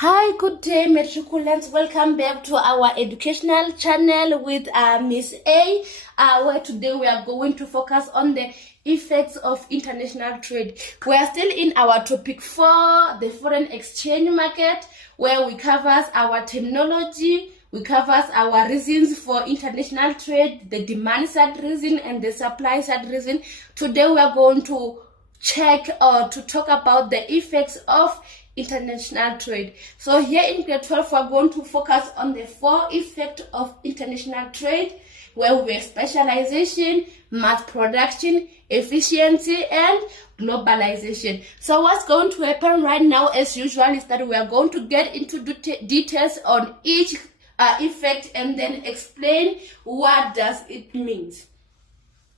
Hi, good day, matriculants. Welcome back to our educational channel with Miss A, where today we are going to focus on the effects of international trade. We are still in our topic 4, the foreign exchange market, where we covers our terminology, we covers our reasons for international trade, the demand side reason and the supply side reason. Today we are going to check or to talk about the effects of international trade. So here in grade 12 we're going to focus on the 4 effects of international trade, where we have specialization, mass production, efficiency, and globalization. So what's going to happen right now, as usual, is that we are going to get into details on each effect and then explain what does it means.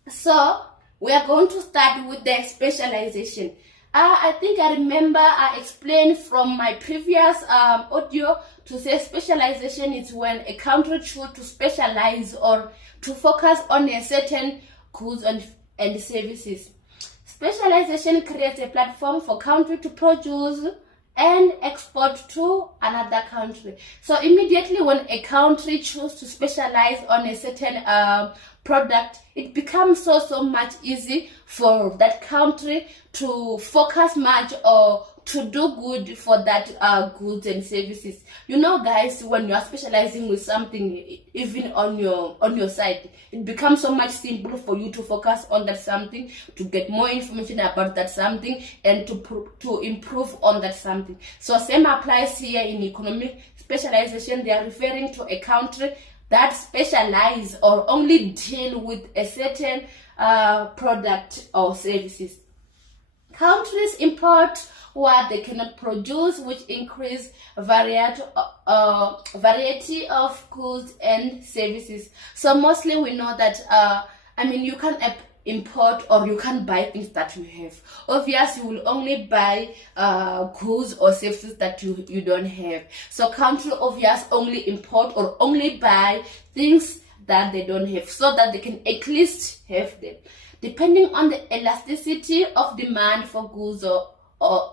So we are going to start with the specialization. I think I remember I explained from my previous audio to say specialization is when a country chooses to specialize or to focus on a certain goods and services. Specialization creates a platform for country to produce and export to another country. So immediately when a country chooses to specialize on a certain product, it becomes so much easy for that country to focus much or to do good for that goods and services. You know, guys, when you are specializing with something, even on your side, it becomes so much simpler for you to focus on that something, to get more information about that something, and to improve on that something. So same applies here in economic specialization. They are referring to a country that specialize or only deal with a certain product or services. Countries import what they cannot produce, which increase variety of goods and services. So mostly we know that you can import or you can buy things that you have. Obviously, you will only buy goods or services that you don't have. So country obviously only import or only buy things that they don't have, so that they can at least have them. Depending on the elasticity of demand for goods or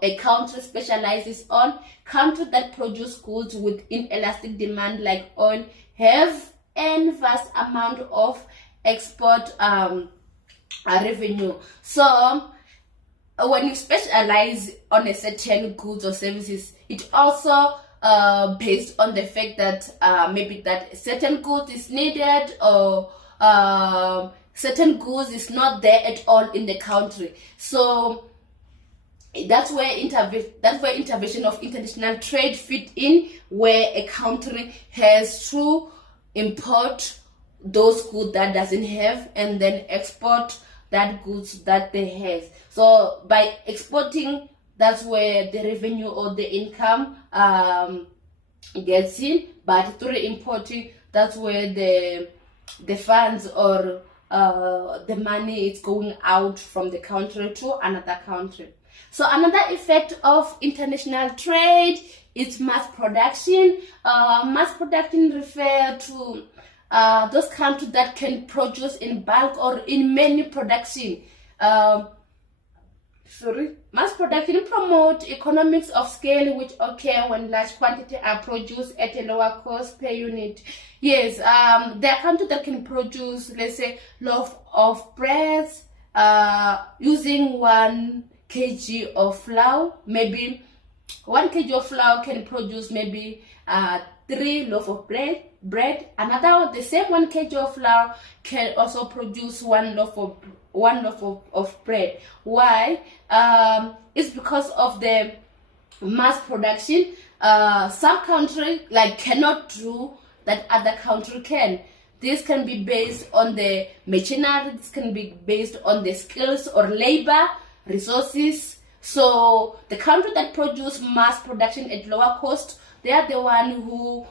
a country specializes on, countries that produce goods with inelastic demand like oil have a vast amount of export revenue. So when you specialize on a certain goods or services, it also based on the fact that maybe that certain goods is needed or certain goods is not there at all in the country. So that's where intervention of international trade fit in, where a country has to import those goods that doesn't have and then export that goods that they have. So by exporting, that's where the revenue or the income gets in. But through importing, that's where the funds or the money is going out from the country to another country. So another effect of international trade is mass production. Mass production refers to those countries that can produce in bulk or in many production. Mass production promote economics of scale, which occur when large quantities are produced at a lower cost per unit. Yes, there are countries that can produce, let's say, loaf of bread using 1 kg of flour. Maybe 1 kg of flour can produce maybe 3 loaves of bread. Another, the same 1 kg of flour can also produce 1 loaf of bread. Why? It's because of the mass production. Some country cannot do that other country can. This can be based on the machinery. This can be based on the skills or labor resources. So the country that produce mass production at lower cost, they are the one who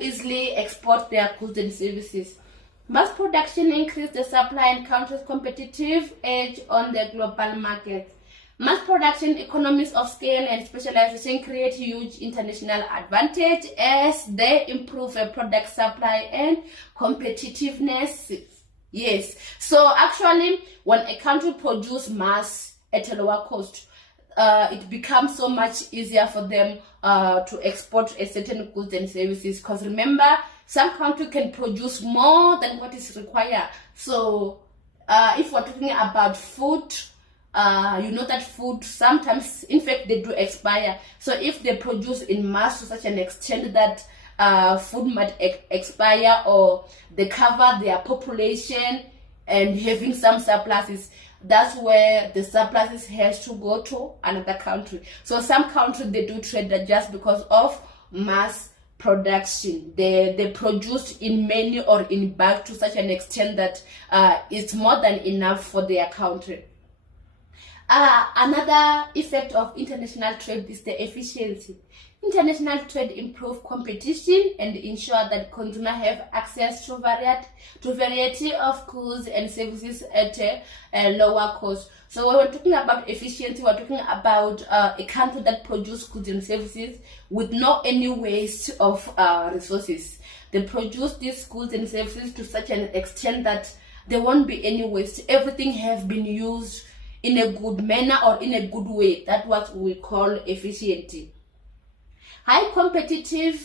easily export their goods and services. Mass production increases the supply and country's competitive edge on the global market. Mass production, economies of scale, and specialization create huge international advantage as they improve a product supply and competitiveness. Yes. So actually, when a country produces mass at a lower cost, it becomes so much easier for them to export a certain goods and services. Because remember, some country can produce more than what is required. So if we're talking about food, you know that food sometimes, in fact, they do expire. So if they produce in mass to such an extent that food might expire, or they cover their population and having some surpluses, that's where the surpluses has to go to another country. So some countries, they do trade that just because of mass production. They produced in many or in bulk to such an extent that it's more than enough for their country. Another effect of international trade is the efficiency. International trade improve competition and ensure that consumers have access to variety of goods and services at a lower cost. So when we're talking about efficiency, we're talking about a country that produces goods and services with no any waste of resources. They produce these goods and services to such an extent that there won't be any waste. Everything have been used in a good manner or in a good way. That's what we call efficiency. High competition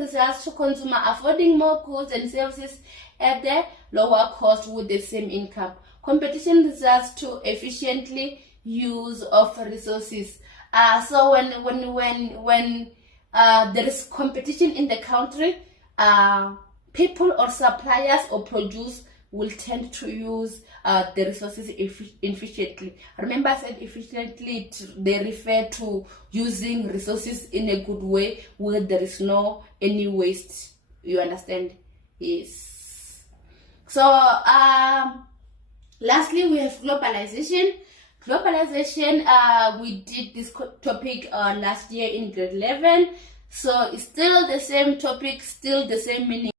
results to consumer affording more goods and services at the lower cost with the same income. Competition results to efficiently use of resources. So when there is competition in the country, people or suppliers or produce will tend to use the resources efficiently. Remember, I said efficiently, they refer to using resources in a good way where there is no any waste. You understand? Yes. So lastly, we have globalization. Globalization, we did this topic last year in grade 11. So it's still the same topic, still the same meaning.